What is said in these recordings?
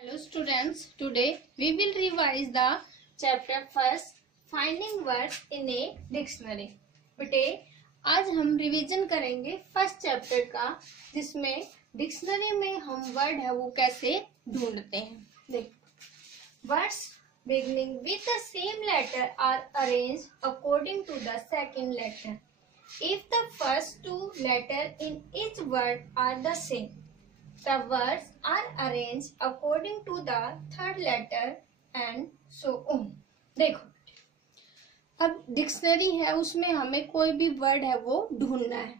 Hello students, today we will revise the chapter first finding words in a dictionary। बेटे आज हम revision करेंगे first chapter का, जिसमें डिक्शनरी में हम वर्ड है वो कैसे ढूंढते हैं। देख, words beginning with the same letter are arranged according to the second letter if the first two letters in each word are the same। The words are arranged according to the third letter and so on। देखो, अब dictionary है, उसमें हमें कोई भी word है वो ढूंढना है,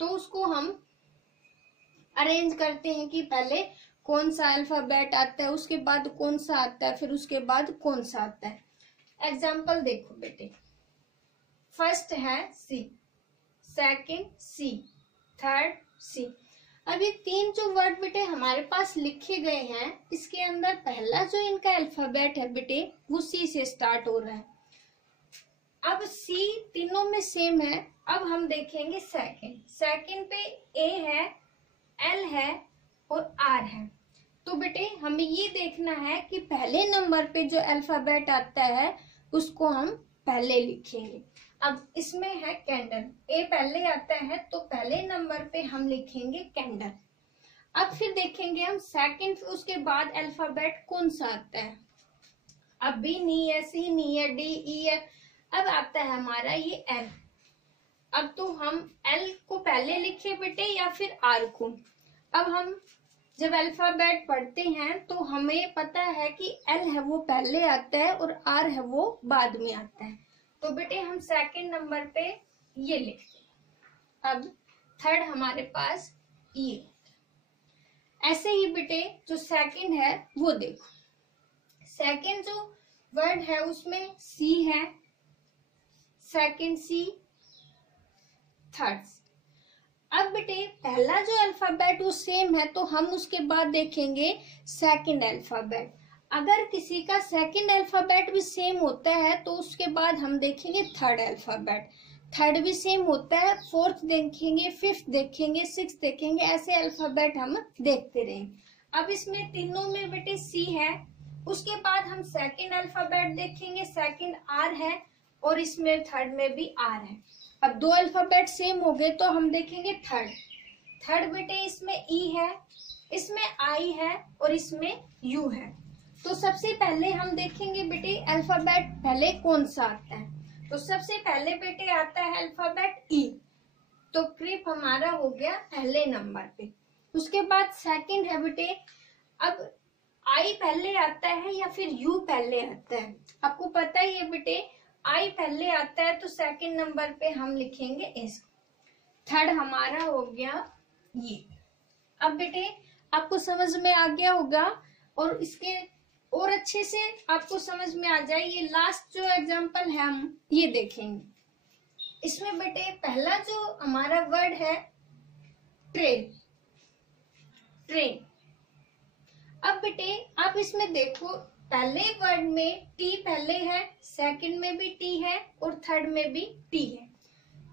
तो उसको हम अरेंज करते हैं कि पहले कौन सा अल्फाबेट आता है, उसके बाद कौन सा आता है, फिर उसके बाद कौन सा आता है। एग्जाम्पल देखो बेटे, फर्स्ट है सी, सेकंड सी, थर्ड सी। अब ये तीन जो वर्ड बेटे हमारे पास लिखे गए हैं, इसके अंदर पहला जो इनका अल्फाबेट है बेटे वो सी से स्टार्ट हो रहा है। अब सी तीनों में सेम है। अब हम देखेंगे सेकंड पे ए है, एल है और आर है। तो बेटे हमें ये देखना है कि पहले नंबर पे जो अल्फाबेट आता है उसको हम पहले लिखेंगे। अब इसमें है कैंडल, ए पहले आता है तो पहले नंबर पे हम लिखेंगे कैंडल। अब फिर देखेंगे हम सेकंड, उसके बाद अल्फाबेट कौन सा आता है। अब बी नहीं है, सी नहीं है, डी, ई है, अब आता है हमारा ये एल। अब तो हम एल को पहले लिखे बेटे या फिर आर को। अब हम जब अल्फाबेट पढ़ते हैं तो हमें पता है कि एल है वो पहले आता है और आर है वो बाद में आता है, तो बेटे हम सेकंड नंबर पे ये लिखते हैं। अब थर्ड हमारे पास ये। ऐसे ही बेटे जो सेकंड है वो देखो, सेकंड जो वर्ड है उसमें सी है, सेकंड सी, थर्ड। अब बेटे पहला जो अल्फाबेट वो सेम है तो हम उसके बाद देखेंगे सेकंड अल्फाबेट। अगर किसी का सेकंड अल्फाबेट भी सेम होता है तो उसके बाद हम देखेंगे थर्ड अल्फाबेट। थर्ड भी सेम होता है, फोर्थ देखेंगे, फिफ्थ देखेंगे, सिक्स देखेंगे, ऐसे अल्फाबेट हम देखते रहेंगे। अब इसमें तीनों में बेटे सी है, उसके बाद हम सेकंड अल्फाबेट देखेंगे, सेकंड आर है और इसमें थर्ड में भी आर है। अब दो अल्फाबेट सेम हो गए तो हम देखेंगे थर्ड बेटे इसमें ई है, इसमें आई है और इसमें यू है। तो सबसे पहले हम देखेंगे बेटे अल्फाबेट पहले कौन सा आता है। तो सबसे पहले बेटे आता है अल्फाबेट ई, तो क्रिप हमारा हो गया पहले नंबर पे। उसके बाद सेकंड है बेटे, अब आई पहले आता है या फिर यू पहले आता है। आपको पता ही है बेटे आई पहले आता है तो सेकंड नंबर पे हम लिखेंगे एस। थर्ड हमारा हो गया ये। अब बेटे आपको समझ में आ गया होगा, और इसके और अच्छे से आपको समझ में आ जाए, ये लास्ट जो एग्जांपल है हम ये देखेंगे। इसमें बेटे पहला जो हमारा वर्ड है ट्रेन। अब बेटे आप इसमें देखो, पहले वर्ड में टी पहले है, सेकंड में भी टी है और थर्ड में भी टी है।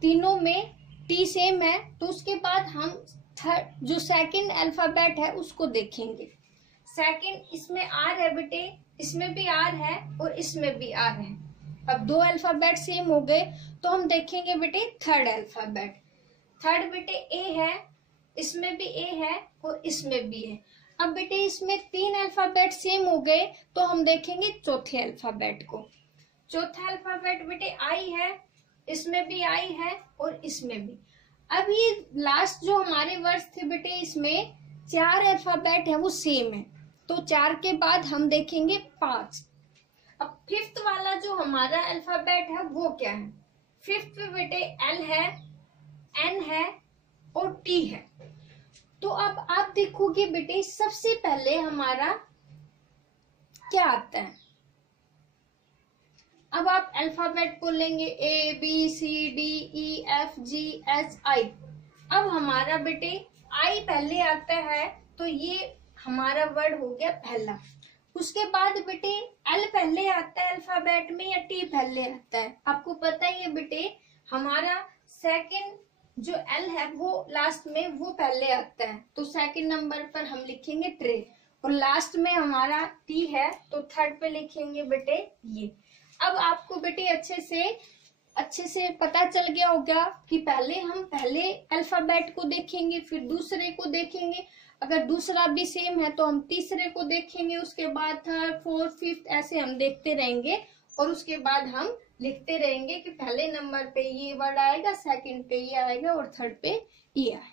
तीनों में टी सेम है, तो उसके बाद हम थर्ड जो सेकंड अल्फाबेट है उसको देखेंगे। सेकंड इसमें आर है बेटे, इसमें भी आर है और इसमें भी आर है। अब दो अल्फाबेट सेम हो गए तो हम देखेंगे बेटे थर्ड अल्फाबेट। थर्ड बेटे ए है, इसमें भी ए है और इसमें भी है। अब बेटे इसमें तीन अल्फाबेट सेम हो गए तो हम देखेंगे चौथे अल्फाबेट को। चौथा अल्फाबेट बेटे आई है, इसमें भी आई है और इसमें भी। अब ये लास्ट जो हमारे वर्ड्स थे बेटे, इसमें चार अल्फाबेट है वो सेम है, तो चार के बाद हम देखेंगे पांच। अब फिफ्थ वाला जो हमारा अल्फाबेट है वो क्या है। फिफ्थ पे बेटे एल है, एन है और टी है। तो अब आप देखोगे बेटे सबसे पहले हमारा क्या आता है। अब आप अल्फाबेट बोलेंगे A B C D E F G H I. अब हमारा बेटे आई पहले आता है तो ये हमारा वर्ड हो गया पहला। उसके बाद बेटे एल पहले आता है अल्फाबेट में या टी पहले आता है। आपको पता ही है बेटे हमारा सेकंड जो एल है वो लास्ट में वो पहले आता है, तो सेकंड नंबर पर हम लिखेंगे ट्रे। और लास्ट में हमारा टी है, तो थर्ड पे लिखेंगे बेटे ये। अब आपको बेटे अच्छे से पता चल गया होगा कि पहले अल्फाबेट को देखेंगे, फिर दूसरे को देखेंगे, अगर दूसरा भी सेम है तो हम तीसरे को देखेंगे, उसके बाद थर्ड, फोर्थ, फिफ्थ, ऐसे हम देखते रहेंगे और उसके बाद हम लिखते रहेंगे कि पहले नंबर पे ये वर्ड आएगा, सेकंड पे ये आएगा और थर्ड पे ये आएगा।